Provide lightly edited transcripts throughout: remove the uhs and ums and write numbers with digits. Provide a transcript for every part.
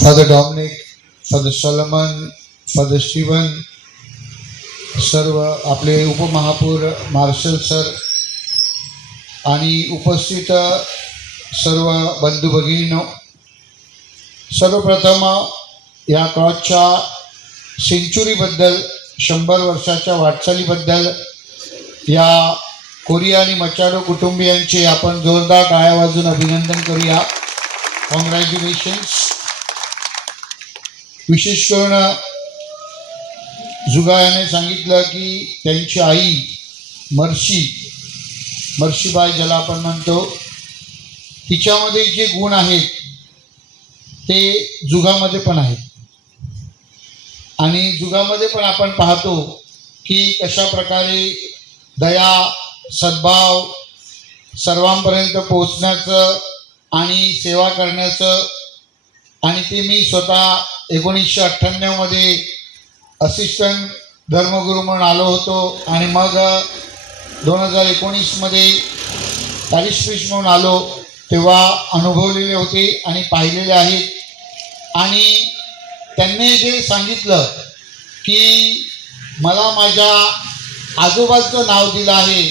Father Dominic, Father Solomon, Father Stephen, सर्व आपले उपमहापौर मार्शल सर आणि उपस्थित सर्व बंधू भगिनींनो, सर्वप्रथम या क्रॉसच्या सेंचुरीबद्दल 100 वर्षाच्या वाटचालीबद्दल या कोरिया आणि मचाडो कुटुंबियांचे आपण जोरदार टाळ्या वाजवून अभिनंदन करूया. कॉंग्रॅच्युलेशन्स. विशेष करून जुगा याने सांगितलं की त्यांची आई मर्शीबाई ज्याला आपण म्हणतो, तिच्यामध्ये जे गुण आहेत ते जुगामध्ये पण आहेत. आणि जुगामध्ये पण आपण पाहतो की कशा प्रकारे दया, सद्भाव, सर्वांपर्यंत पोहोचण्याचं आणि सेवा करण्याचं. आणि ते मी स्वतः 1998 मध्ये असिस्टंट धर्मगुरू म्हणून आलो होतो आणि मग 2019 मध्ये पॅरिश प्रीस्ट म्हणून आलो, तेव्हा अनुभवलेले होते आणि पाहिलेले आहेत. आणि त्यांनी जे सांगितलं की मला माझ्या आजोबाचं नाव दिलं आहे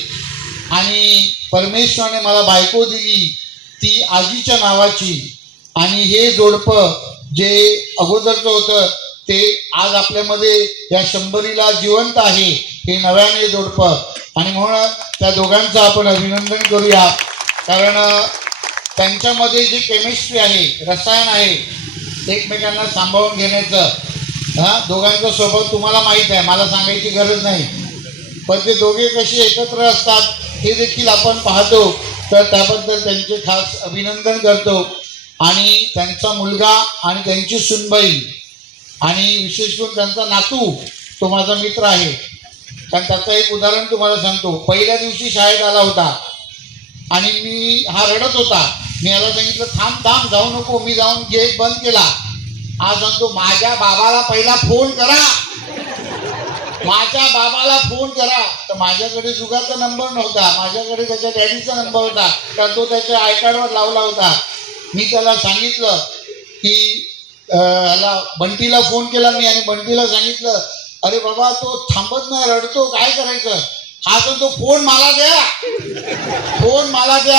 आणि परमेश्वराने मला बायको दिली ती आजीच्या नावाची, आणि हे जोडपं जे अगोदरचं होतं ते आज आपल्यामध्ये या 100रीला जिवंत आहे, हे नव्याने जोडपं. आणि म्हणून त्या दोघांचं आपण अभिनंदन करूया, कारण त्यांच्यामध्ये जे केमिस्ट्री आहे, रसायन आहे एकमेकांना सांभाळून घेण्याचं, दोघांचा स्वभाव तुम्हाला माहीत आहे, मला सांगायची गरज नाही. पण ते दोघे कसे एकत्र असतात हे देखील आपण पाहतो. तर त्याबद्दल त्यांचे खास अभिनंदन करतो. आणि त्यांचा मुलगा आणि त्यांची सुनबाई आणि विशेष करून त्यांचा नातू तो माझा मित्र आहे. कारण त्याचं एक उदाहरण तुम्हाला सांगतो. पहिल्या दिवशी शाळेत आला होता आणि हा रडत होता. मी याला सांगितलं थांब जाऊ नको, मी जाऊन गेट बंद केला. हा सांगतो माझ्या बाबाला पहिला फोन करा, माझ्या बाबाला फोन करा. तर माझ्याकडे जुगाचा नंबर नव्हता, माझ्याकडे त्याच्या डॅडीचा नंबर होता, तर तो त्याच्या आय कार्डवर लावला होता. मी त्याला सांगितलं की ह्याला बंटीला फोन केला मी आणि बंटीला सांगितलं अरे बाबा तो थांबत नाही, रडतो, काय करायचं. हा सांगतो फोन मला द्या.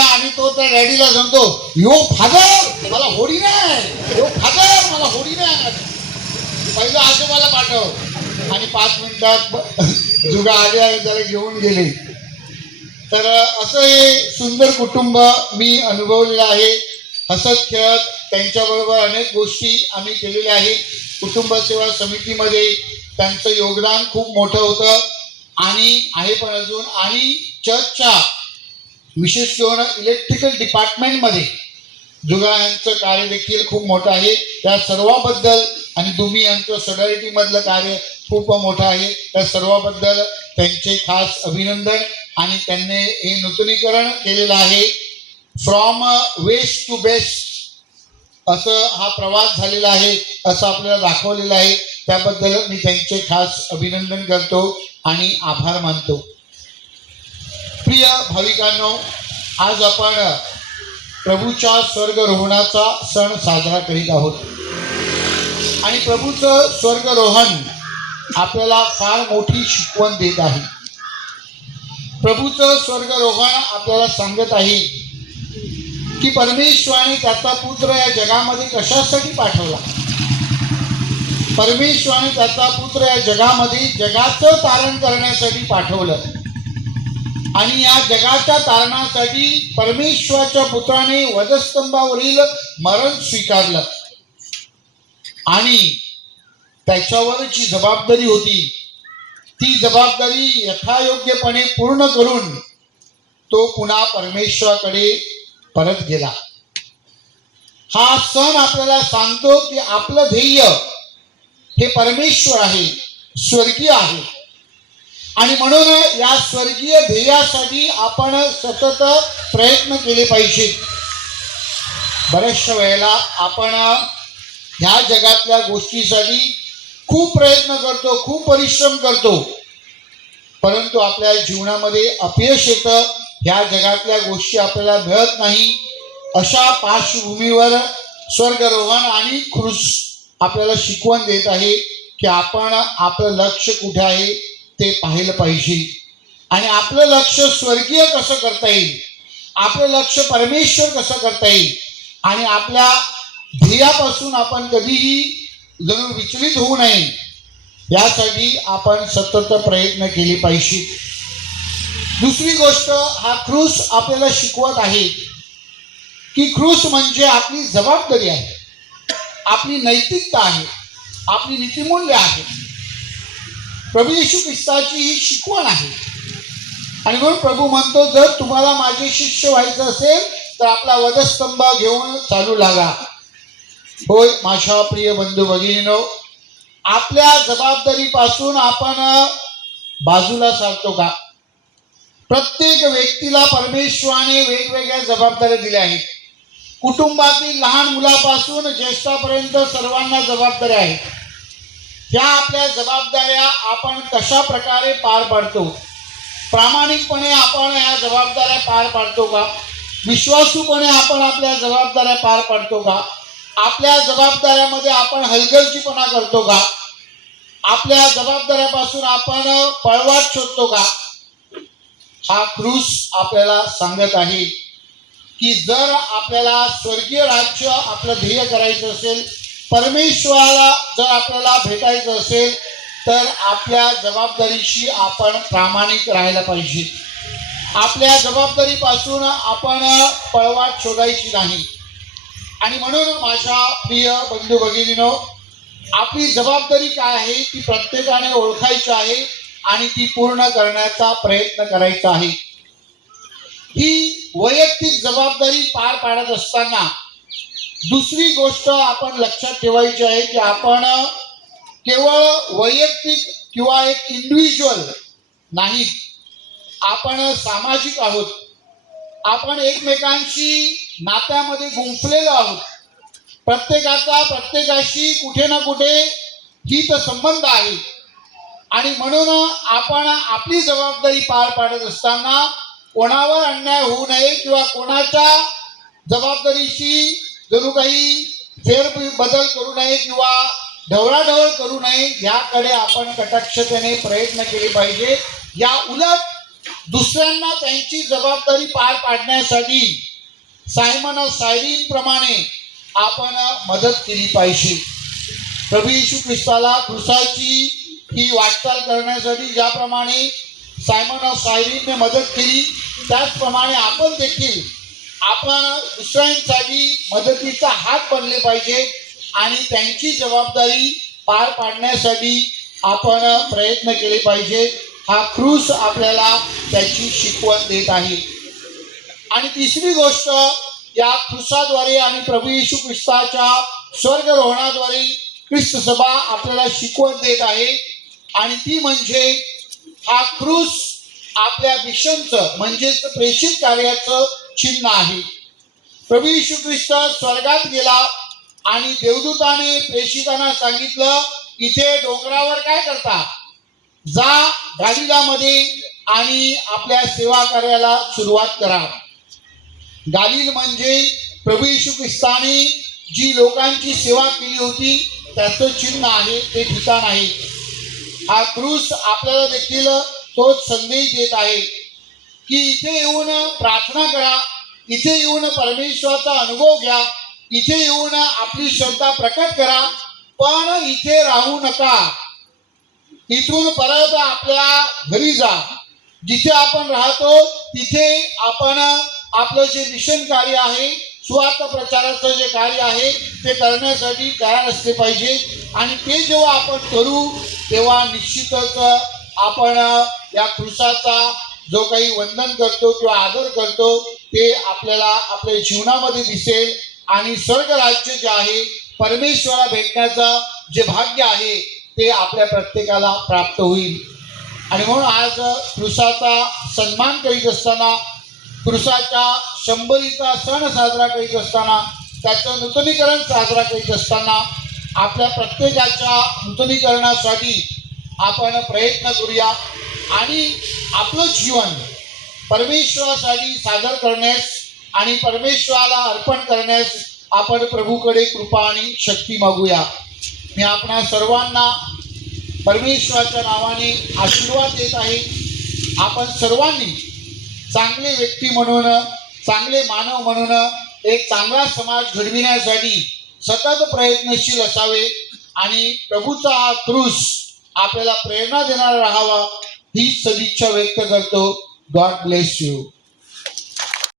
आणि तो त्या डॅडीला सांगतो यो फादर मला होडी नाही, यो फादर मला होडी नाही. पहिलं आजोबाला पाठव. आणि 5 मिनिटात जुगा आले आणि त्याला घेऊन गेले. तर असं हे सुंदर कुटुंब मी अनुभवलेलं आहे. हसत खेळत त्यांच्याबरोबर अनेक गोष्टी आम्ही केलेल्या आहेत. कुटुंब सेवा समितीमध्ये त्यांचं योगदान खूप मोठं होतं आणि आहे पण अजून. आणि चर्चच्या विशेष करून इलेक्ट्रिकल डिपार्टमेंटमध्ये जुगा यांचं कार्य देखील खूप मोठं आहे. त्या सर्वाबद्दल आणि तुम्ही यांचं सॉलिडॅरिटीमधलं कार्य खूप मोठं आहे. त्या सर्वाबद्दल त्यांचे खास अभिनंदन. आणि त्यांनी हे नूतनीकरण केलेलं आहे. फ्रॉम वेस्ट टू बेस्ट असं हा प्रवास झालेला आहे, असं आपल्याला दाखवलेलं आहे. त्याबद्दल मी त्यांचे खास अभिनंदन करतो आणि आभार मानतो. प्रिय भाविकांनो, आज आपण प्रभूच्या स्वर्गरोहणाचा सण साजरा करीत आहोत. आणि प्रभूचं स्वर्गरोहण आपल्याला फार मोठी शिकवण देत आहे. प्रभूचं स्वर्गरोहण आपल्याला सांगत आहे की परमेश्वराने त्याचा पुत्र या जगामध्ये कशासाठी पाठवला. परमेश्वराने त्याचा पुत्र या जगामध्ये जगाचं तारण करण्यासाठी पाठवलं. आणि या जगाच्या तारणासाठी परमेश्वराच्या पुत्राने वधस्तंभावरील मरण स्वीकारलं. आणि त्याच्यावर जी जबाबदारी होती ती जबाबदारी यथायोग्यपणे पूर्ण करून तो पुन्हा परमेश्वराकडे परत गेला. हा सण आपल्याला सांगतो की आपलं ध्येय हे परमेश्वर आहे, स्वर्गीय आहे. आणि म्हणून या स्वर्गीय ध्येयासाठी आपण सतत प्रयत्न केले पाहिजे. बऱ्याचशा वेळेला आपण ह्या जगातल्या गोष्टीसाठी खूप प्रयत्न करतो, खूप परिश्रम करतो, परंतु आपल्या जीवनामध्ये अपयश येतं. ह्या जगातल्या गोष्टी आपल्याला मिळत नाही. अशा पार्श्वभूमीवर स्वर्गारोहण आणि क्रूस आपल्याला शिकवण देत आहे की आपण आपलं लक्ष कुठे आहे ते पाहिलं पाहिजे आणि आपलं लक्ष स्वर्गीय कसं करता येईल, आपलं लक्ष परमेश्वर कसं करता येईल आणि आपल्या ध्येयापासून आपण कधीही जणू विचलित होऊ नये यासाठी आपण सतत प्रयत्न केले पाहिजे. दुसरी गोष्ट, हा क्रूस आपल्याला शिकवत आहे की क्रूस म्हणजे आपली जबाबदारी आहे, आपली नैतिकता आहे, आपली नीतिमूल्य आहे. प्रभू येशू ख्रिस्ताची ही शिकवण आहे आणि म्हणून प्रभू म्हणतो, जर तुम्हाला माझे शिष्य व्हायचं असेल तर आपला वधस्तंभ घेऊन चालू लागा. होय माझ्या प्रिय बंधू भगिनीनो, आपल्या जबाबदारीपासून आपण बाजूला सारतो का? प्रत्येक व्यक्तीला परमेश्वराने वेगवेगळ्या जबाबदाऱ्या दिल्या आहेत. कुटुंबातील लहान मुलापासून ज्येष्ठापर्यंत सर्वांना जबाबदाऱ्या आहेत. ह्या आपल्या जबाबदाऱ्या आपण कशा प्रकारे पार पाडतो? प्रामाणिकपणे आपण ह्या जबाबदाऱ्या पार पाडतो का? विश्वासूपणे आपण आपल्या जबाबदाऱ्या पार पाडतो का? आपल्या जबाबदाऱ्यामध्ये आपण हलगर्जीपणा करतो का? आपल्या जबाबदाऱ्यापासून आपण पळवाट शोधतो का? हा क्रूस आपल्याला सांगत आहे की जर आपल्याला स्वर्गीय राज्य आपलं ध्येय करायचं असेल, परमेश्वराला जर आपल्याला भेटायचं असेल तर आपल्या जबाबदारीशी आपण प्रामाणिक राहायला पाहिजे. आपल्या जबाबदारीपासून आपण पळवाट शोधायची नाही. आणि म्हणून माझ्या प्रिय बंधू भगिनीनो, आपली जबाबदारी काय आहे ती प्रत्येकाने ओळखायची आहे आणि ती पूर्ण करण्याचा प्रयत्न करायचा आहे. ही वैयक्तिक जबाबदारी पार पाडत असताना दुसरी गोष्ट आपण लक्षात ठेवायची आहे की आपण केवळ वैयक्तिक किंवा एक इंडिव्हिज्युअल नाही, आपण सामाजिक आहोत. आपण एकमेकांशी नात्यामध्ये गुंफलेलो आहोत. प्रत्येकाचा प्रत्येकाशी कुठे ना कुठे हित संबंध आहे आणि म्हणून आपण आपली जबाबदारी पार पाडत असताना कोणावर अन्याय होऊ नये किंवा कोणाच्या जबाबदारीशी जणू काही फेरबदल करू नये किंवा ढवळाढवळ करू नये याकडे आपण कटाक्षतेने प्रयत्न केले पाहिजे. या उलट दुसऱ्यांना त्यांची जबाबदारी पार पाडण्यासाठी सायमन सायरीन प्रमाणे आपण मदत केली पाहिजे. प्रभू येशू ख्रिस्ताला क्रूसाची ही वाटचाल करण्यासाठी ज्याप्रमाणे सायमन सायरीनने मदत केली त्याचप्रमाणे आपण देखील आपण दुसऱ्यांसाठी मदतीचा हात बनले पाहिजे आणि त्यांची जबाबदारी पार पाडण्यासाठी आपण प्रयत्न केले पाहिजे. हा क्रूस आपल्याला त्याची शिकवण देत आहे. आणि तिसरी गोष्ट, या क्रूसाद्वारे आणि प्रभू येशू ख्रिस्ताच्या स्वर्गरोहणाद्वारे ख्रिस्त सभा आपल्याला शिकवण देत आहे आणि ती म्हणजे हा क्रूस आपल्या मिशनचं म्हणजेच प्रेषित कार्याचं चिन्ह आहे. प्रभू येशू ख्रिस्त स्वर्गात गेला आणि देवदूताने प्रेषितांना सांगितलं, इथे डोंगरावर काय करता, जा गालिलामध्ये आणि आपल्या सेवा कार्याला सुरुवात करा. गालिल म्हणजे प्रभू येशू ख्रिस्ताने जी लोकांची सेवा केली होती त्याचं चिन्ह आहे, ते ठिकाण आहे. हा क्रूस आपल्याला देखील तोच संदेश देत आहे की इथे येऊन प्रार्थना करा, इथे येऊन परमेश्वराचा अनुभव घ्या, इथे येऊन आपली श्रद्धा प्रकट करा, पण इथे राहू नका. इथून परत आपल्या घरी जा. जिथे आपण राहतो तिथे आपण आपलं जे मिशन कार्य आहे, सुवार्थ प्रचाराचं जे कार्य आहे ते करण्यासाठी तयार असले पाहिजे. आणि ते जेव्हा आपण करू तेव्हा निश्चितच आपण या क्रूसाचा जो काही वंदन करतो किंवा आदर करतो ते आपल्याला आपल्या जीवनामध्ये दिसेल आणि स्वर्ग राज्य जे आहे, परमेश्वराला भेटण्याचं जे भाग्य आहे ते आपल्या प्रत्येकाला प्राप्त होईल. आणि म्हणून आज क्रूसाचा सन्मान करीत असताना, क्रूसाच्या 100वीचा सण साजरा करीत असताना, त्याचं नूतनीकरण साजरा करीत असताना आपल्या प्रत्येकाच्या नूतनीकरणासाठी आपण प्रयत्न करूया आणि आपलं जीवन परमेश्वरासाठी सादर करण्यास आणि परमेश्वराला अर्पण करण्यास आपण प्रभूकडे कृपा आणि शक्ती मागूया. मी आपणा सर्वांना परमेश्वराच्या नावाने आशीर्वाद देत आहे. आपण सर्वांनी चांगले व्यक्ती म्हणून, चांगले मानव म्हणून एक चांगला समाज घडविण्यासाठी सतत प्रयत्नशील असावे आणि प्रभूचा हा क्रूस आपल्याला प्रेरणा देणारा राहावा ही सदिच्छा व्यक्त करतो. God bless you.